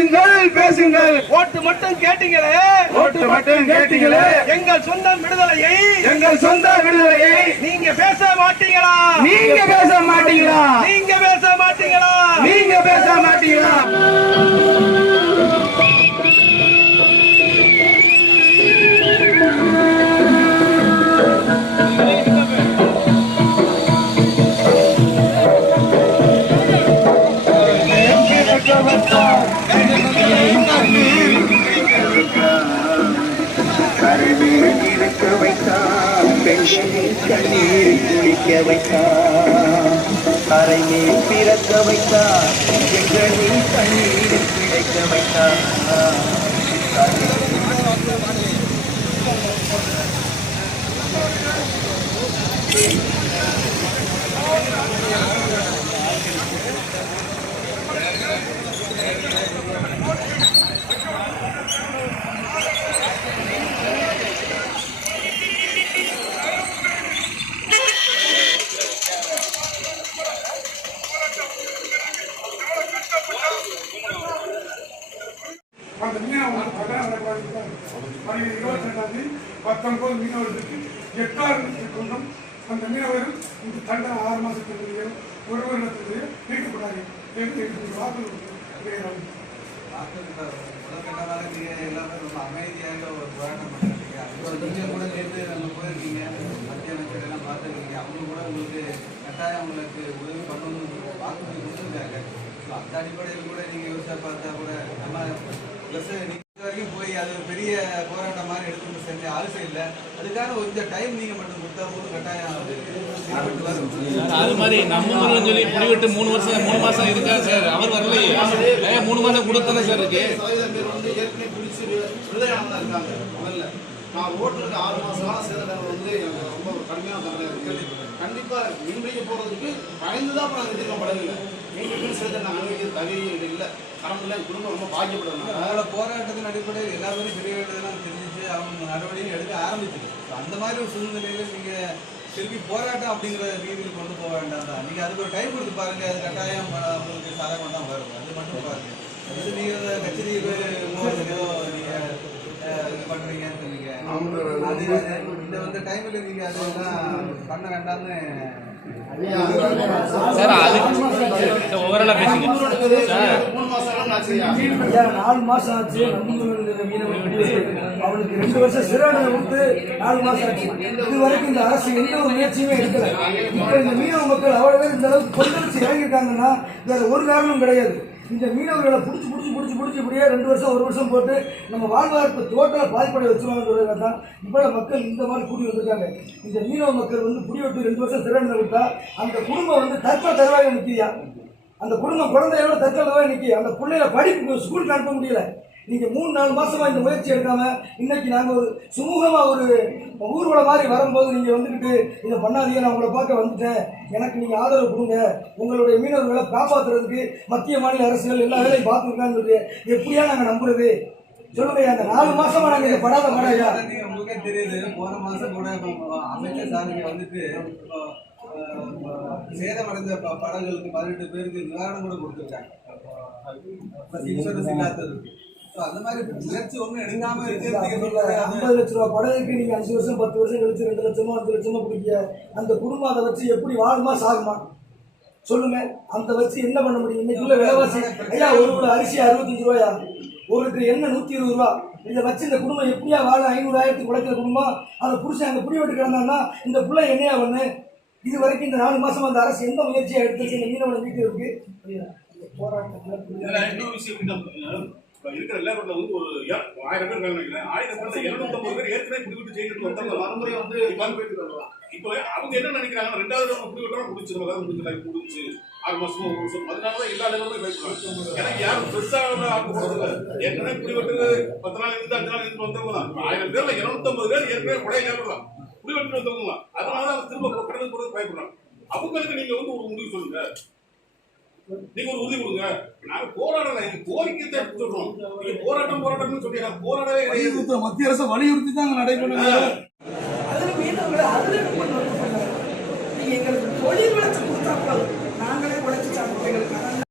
பேசுங்கள் பேசுங்கள். ஓட்டு மட்டும் கேட்டீங்களே, ஓட்டு மட்டும் கேட்டீங்களே. எங்கள் சொந்த விடுதலையை, எங்கள் சொந்த விடுதலையை நீங்க பேச மாட்டீங்களா? நீங்க பேச மாட்டீங்களா? நீங்க பேச மாட்டீங்களா? நீங்க பேச மாட்டீங்களா? இருக்க வைத்தான், பெண்களின் கண்ணீர் குளிக்க வைத்தான், அரை மேல் பிறக்க வைத்தான், எங்களின் கண்ணீர் பிழைக்க வைத்தான். அந்த மீனவர்கள் மீனவர்களுக்கு 19 மீனவர்களுக்கு 8,000 கொண்டும் அந்த மீனவர்கள் இந்த தண்டனை 6 மாதத்துக்குரிய 1 வருடத்துக்குரிய நீக்கப்படாது என்று வாக்குறுதி எல்லாமே ரொம்ப அமைதியாக ஒரு போராட்டம் பண்ணிருக்கீங்க. நீங்கள் கூட நேற்று நம்ம போயிருக்கீங்க, மத்திய அமைச்சர் எல்லாம் பார்த்துருக்கீங்க. அவங்க கூட உங்களுக்கு கட்டாயம் உங்களுக்கு உதவி பண்ணணும்னு வாக்குறுதி கொடுத்துருக்காங்க. ஸோ அந்த அடிப்படையில் கூட நீங்கள் யோசிச்சா பார்த்தா கூட நம்ம ப்ளஸ் நீங்கள் வரைக்கும் போய் அது ஒரு பெரிய போராட்டம் மாதிரி எடுத்துட்டு செஞ்ச அவசியம் இல்லை. அதுக்கான கொஞ்சம் டைம் நீங்கள் மட்டும் கொடுத்தா போதும், கட்டாயம் அது வரும். அது மாதிரி நம்ம ஊரில் சொல்லி முடிவிட்டு 3 மாசம் இருக்கா சார்? அவர் வரலையே, 3 மாசம் கொடுத்தானே சார் இருக்கு. ஏற்கனவே பிடிச்சி விடுதலையானதாக இருக்காங்க. முதல்ல நான் ஓட்டுக்கு 6 மாதம் சேதம் வந்து ரொம்ப கடுமையான தண்டனை இருக்குது. கண்டிப்பாக மீன்பிடிக்க போகிறதுக்கு பயந்து தான் நாங்கள் எதிர்க்க படவில்லை. மீன் சேதம் நாங்கள் அனுமதிக்க தகுதி இல்லை. கடவுள குடும்பம் ரொம்ப பாதிக்கப்படணும். அதோட போராட்டத்தின் அடிப்படையில் எல்லாருமே பெரிய இதெல்லாம் தெரிஞ்சிச்சு, அவங்க நடவடிக்கை எடுக்க ஆரம்பிச்சிருக்கு. அந்த மாதிரி ஒரு சூழ்நிலையில் நீங்கள் திருப்பி போராட்டம் அப்படிங்கிற ரீதியில் கொண்டு போக வேண்டாம் தான். நீங்கள் அதுக்கு ஒரு டைம் கொடுத்து பாருங்க, அது கட்டாயம் உங்களுக்கு சாதகமாக தான் வரும். அது மட்டும் பாருங்க. இது நீங்கள் கச்சேரி ஏதோ நீங்கள் இது பண்ணுறீங்கன்னு சொன்னீங்க. அது இந்த வந்து டைமில் நீங்கள் அதெல்லாம் பண்ண வேண்டாம்னு சார். அது ஓவராலாக பேசுங்க சார். 4 மாசம் ஆச்சு. அவனுக்கு 2 வருஷம் சிறையை கொடுத்து 4 மாசம் ஆச்சு. இது வரைக்கும் இந்த அரசு எந்த ஒரு முயற்சியுமே எடுக்கல. இப்ப இந்த மீனவ மக்கள் அவ்வளவு பேர் இந்த அளவுக்கு கொந்தளிச்சு இறங்கியிருக்காங்கன்னா வேற ஒரு காரணம் கிடையாது. இந்த மீனவர்களை பிடிச்சி இப்படியே 2 வருஷம் 1 வருஷம் போட்டு நம்ம வாழ்வாதாரத்தை டோட்டலா பாதிப்படைய வச்சுருவாங்க தான் இவ்வளவு மக்கள் இந்த மாதிரி கூடி வந்திருக்காங்க. இந்த மீனவ மக்கள் வந்து குடிவெட்டு 2 வருஷம் சிறை கொடுத்தா அந்த குடும்பம் வந்து தற்கொலை தருவாங்க நிற்கியா. அந்த குடும்பம் குழந்தையோட தற்கொலை நிற்கி அந்த பிள்ளைகளை படிப்பு ஸ்கூலுக்கு அனுப்ப முடியல. நீங்க 3-4 மாசமா இந்த முயற்சி எடுக்காம இன்னைக்கு நாங்க ஒரு சுமூகமா ஒரு ஊர்வலம் மாதிரி வரும்போது நீங்க வந்துக்கிட்டு இதை பண்ணாதீங்க, நான் உங்களை பார்க்க வந்துட்டேன், எனக்கு நீங்க ஆதரவு கொடுங்க, உங்களுடைய மீனவர்களை காப்பாற்றுறதுக்கு மத்திய மாநில அரசுகள் எல்லா வேலையும் பார்த்துருக்கான்னு சொல்லி எப்படியா நாங்க நம்புறது சொல்லுங்க. அந்த 4 மாசமா நாங்க இதை படாத படையா. உங்களுக்கே தெரியுது, போன மாசம் கூட அமைச்சர் சாருக்கு வந்துட்டு சேதமடைந்த படங்களுக்கு 18 பேருக்கு நிவாரணம் கூட கொடுத்துருக்காங்க, இன்சூரன்ஸ் இல்லாததுக்கு. அந்த மாதிரி முயற்சி ஒன்றும் எடுக்காம இருக்கு. 50 லட்ச ரூபா படகுக்கு நீங்க 5 வருஷம் 10 வருஷம் கழிச்சு 2 லட்சமோ 5 லட்சமோ பிடிக்க அந்த குடும்பம் அதை வச்சு எப்படி வாழுமா சாகுமா சொல்லுங்க. அந்த வச்சு என்ன பண்ண முடியும்? இன்னைக்குள்ள விலைவாசி ஐயா, ஒரு கிலோ அரிசி 65 ரூபாயா, ஒரு லிட்டர் எண்ணெய் 120 ரூபா. இதை வச்சு இந்த குடும்பம் எப்படியா வாழ? 500,000 உழைக்கிற குடும்பம் அந்த புருஷன் அங்கே புடி வெட்டு கிடந்தாங்கன்னா இந்த பிள்ளை என்னையா ஒண்ணு? இது வரைக்கும் இந்த 4 மாசம் அந்த அரசு எந்த முயற்சியை எடுத்துச்சு இந்த மீனவனை வீட்டு இருக்கு போராட்டம் இருக்கிற எல்லாரும் வந்து ஒரு 1000 பேர் நினைக்கிறேன். 1000 பேர் 250 பேர் ஏற்கனவே குடிவிட்டு செய்துட்டு வந்தாங்க. மறுமுறை வந்து இப்போ அவங்க என்ன நினைக்கிறாங்க, 2வது குடிவிட்டா முடிச்சு 6 மாசமோ 1 வருஷம், அதனாலதான் எல்லா இடங்களும் பேசுறாங்க. எனக்கு யாரும் பெருசாக ஆக்க போறது ஏற்கனவே குடிவிட்டு 10 நாள் இருந்து 5 நாள் இருந்து வந்தவங்க தான். 1000 பேர்ல 250 பேர் ஏற்கனவே உடைய நேரம் குடிவிட்டு வந்தவங்க தான். அதனாலதான் திரும்ப கடலுக்கு போறது பயப்படுறாங்க. அவங்களுக்கு நீங்க வந்து ஒரு முடிவு சொல்லுங்க, நீங்க ஒரு உறுதி கொடுங்க. நாங்க போராடல, கோரிக்கை தான் சொல்றோம். நீங்க போராட்டம்னு சொல்லி போராடவே கிடையாது. மத்திய அரசு வலியுறுத்தி தான் நடைபெறுங்க. எங்களுக்கு தொழில் வளர்ச்சி கொடுத்தா நாங்களே உழைச்சி சாப்பிட்டு